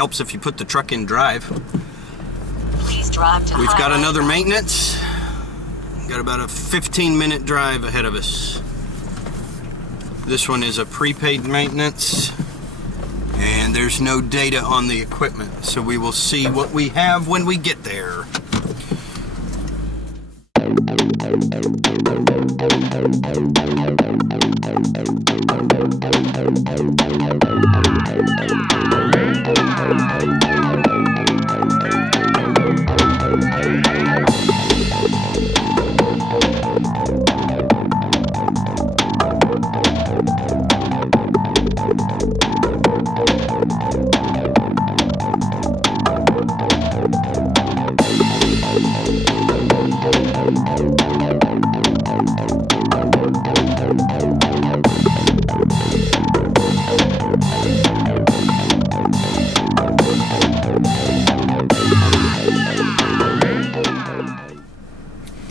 helps if you put the truck in drive. Please drive to We've got highway. another maintenance. Got about a 15-minute drive ahead of us. This one is a prepaid maintenance, and there's no data on the equipment, so we will see what we have when we get there.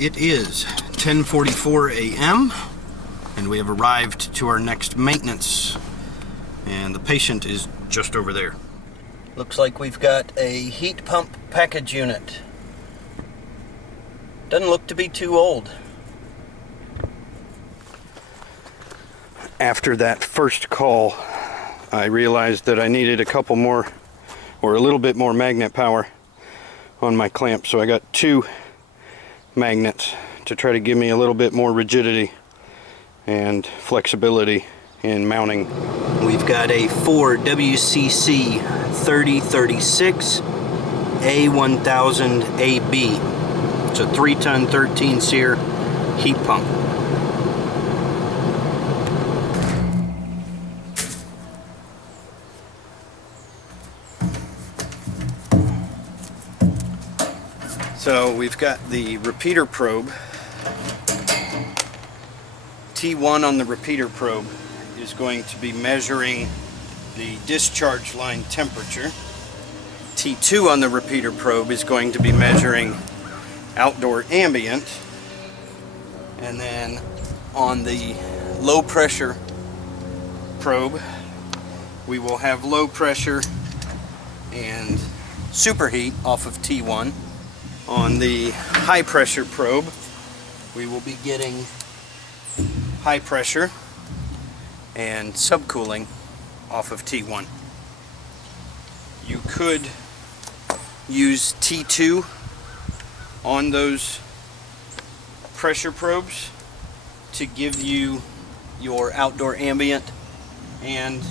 It is 10:44 a.m. and we have arrived to our next maintenance, and the patient is just over there. Looks like we've got a heat pump package unit. Doesn't look to be too old. After that first call, I realized that I needed a couple more, or a little bit more magnet power on my clamp, so I got 2 magnets to try to give me a little bit more rigidity and flexibility in mounting. We've got a Ford WCC 3036 A1000AB. It's a 3-ton 13-SEER heat pump. So we've got the repeater probe. T1 on the repeater probe is going to be measuring the discharge line temperature. T2 on the repeater probe is going to be measuring outdoor ambient. And then on the low pressure probe, we will have low pressure and superheat off of T1. On the high pressure probe, we will be getting high pressure and subcooling off of T1. You could use T2 on those pressure probes to give you your outdoor ambient and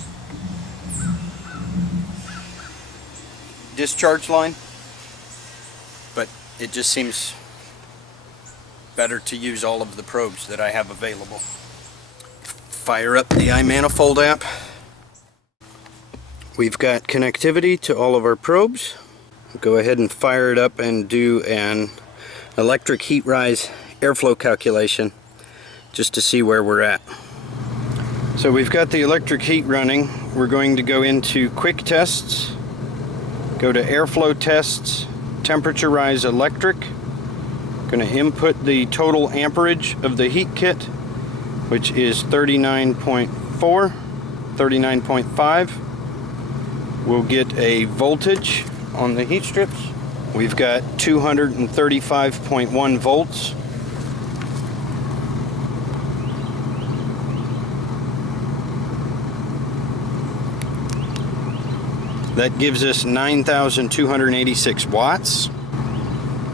discharge line, but it just seems better to use all of the probes that I have available. Fire up the iManifold app. We've got connectivity to all of our probes. Go ahead and fire it up and do an electric heat rise airflow calculation just to see where we're at. So we've got the electric heat running. We're going to go into quick tests, go to airflow tests, temperature rise electric. Going to input the total amperage of the heat kit, which is 39.4, 39.5. We'll get a voltage on the heat strips. We've got 235.1 volts. That gives us 9,286 watts.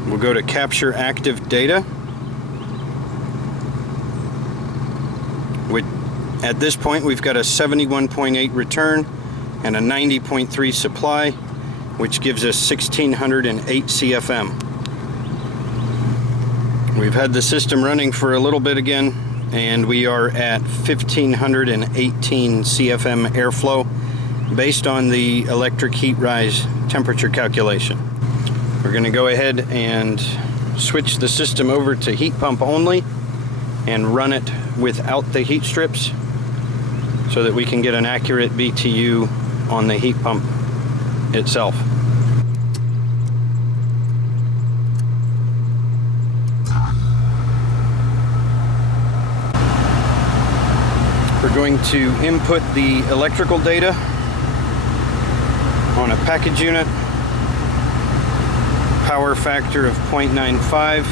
We'll go to capture active data. At this point, we've got a 71.8 return and a 90.3 supply, which gives us 1,608 CFM. We've had the system running for a little bit again, and we are at 1,518 CFM airflow based on the electric heat rise temperature calculation. We're going to go ahead and switch the system over to heat pump only and run it without the heat strips so that we can get an accurate BTU on the heat pump itself. We're going to input the electrical data on a package unit. Power factor of 0.95.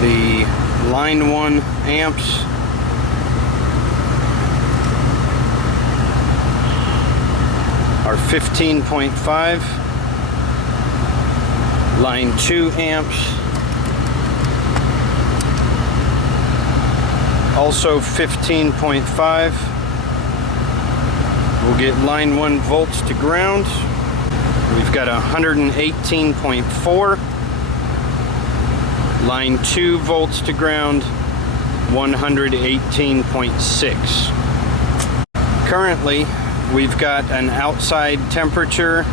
The line 1 amps are 15.5. Line 2 amps also 15.5. We'll get line 1 volts to ground. We've got 118.4. Line 2 volts to ground, 118.6. Currently, we've got an outside temperature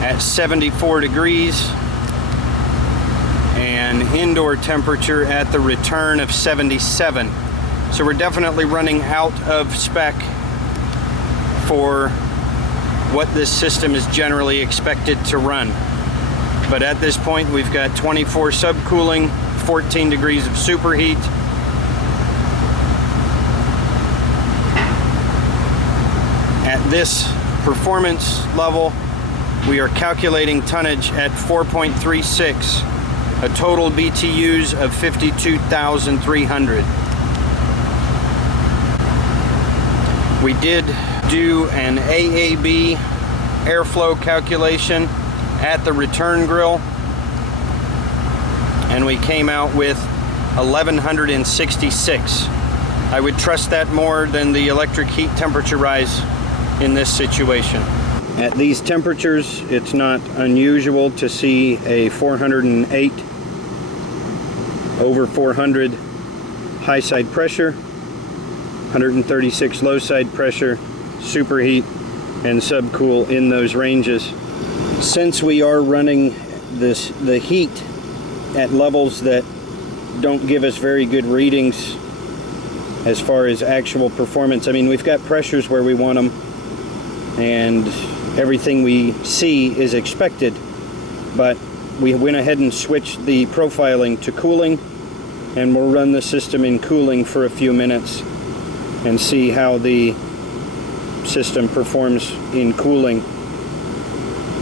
at 74 degrees and indoor temperature at the return of 77. So we're definitely running out of spec for what this system is generally expected to run. But at this point, we've got 24 subcooling, 14 degrees of superheat. At this performance level, we are calculating tonnage at 4.36, a total BTUs of 52,300. We did do an AAB airflow calculation at the return grill, and we came out with 1166. I would trust that more than the electric heat temperature rise in this situation. At these temperatures, it's not unusual to see a 408 over 400 high side pressure, 136 low side pressure, superheat, and subcool in those ranges. Since we are running the heat at levels that don't give us very good readings as far as actual performance, I mean, we've got pressures where we want them, and everything we see is expected, but we went ahead and switched the profiling to cooling, and we'll run the system in cooling for a few minutes and see how the system performs in cooling.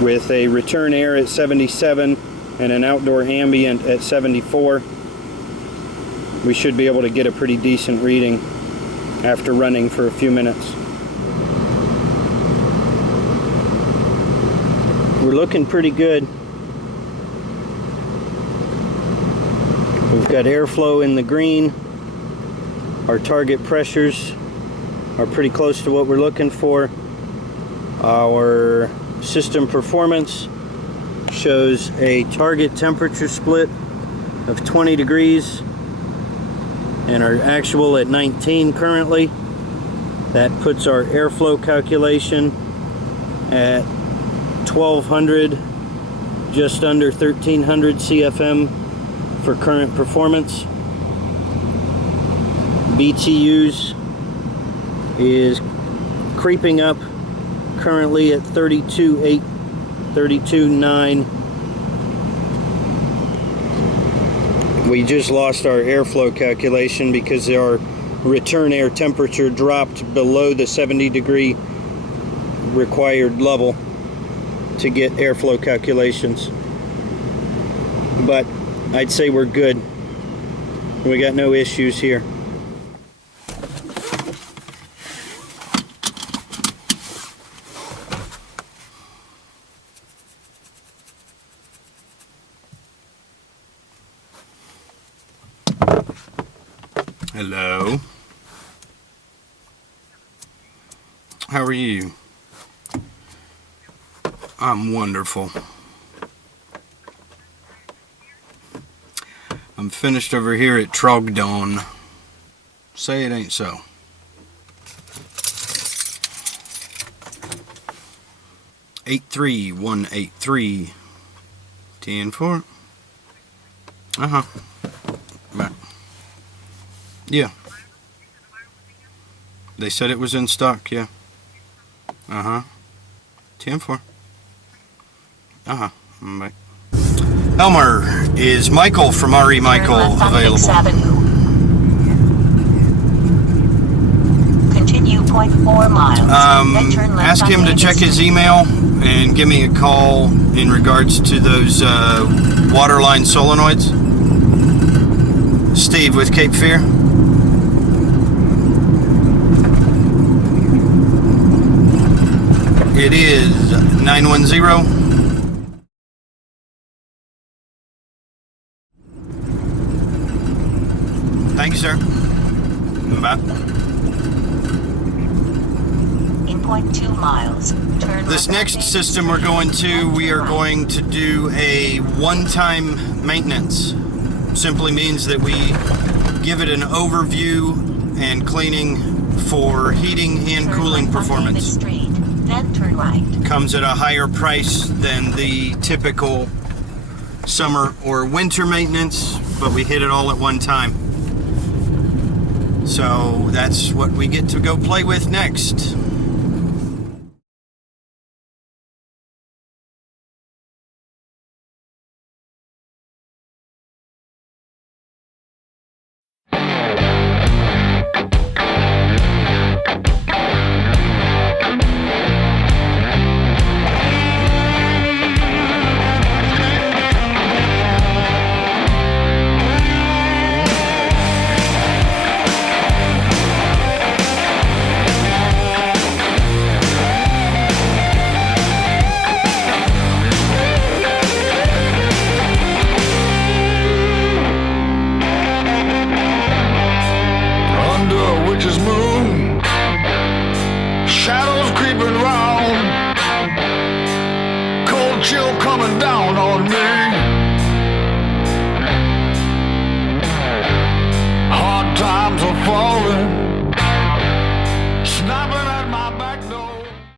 With a return air at 77 and an outdoor ambient at 74, we should be able to get a pretty decent reading after running for a few minutes. We're looking pretty good. We've got airflow in the green. Our target pressures are pretty close to what we're looking for. Our system performance shows a target temperature split of 20 degrees and our actual at 19 currently. That puts our airflow calculation at 1200, just under 1300 CFM for current performance. BTUs is creeping up, currently at 32.8, 32.9. We just lost our airflow calculation because our return air temperature dropped below the 70 degree required level to get airflow calculations. But I'd say we're good. We got no issues here. Hello. How are you? I'm wonderful. I'm finished over here at Trogdon. Say it ain't so. Eight 3-1-8-3 10-4. Right. Yeah. They said it was in stock, yeah. 10-4. Right. Elmer, is Michael from RE Michael available? Continue 2.4 miles. Then turn left Ask on him to Davis check his Street. email and give me a call in regards to those waterline solenoids. Steve with Cape Fear. It is 910. Thank you, sir. Bye. In 0.2 miles, turn This left on next Davis system we're Street. going to, Then we turn are right. going to do a one-time maintenance. Simply means that we give it an overview and cleaning for heating and Turn cooling left on Davis performance. Street. Then turn right. Comes at a higher price than the typical summer or winter maintenance, but we hit it all at one time. So that's what we get to go play with next.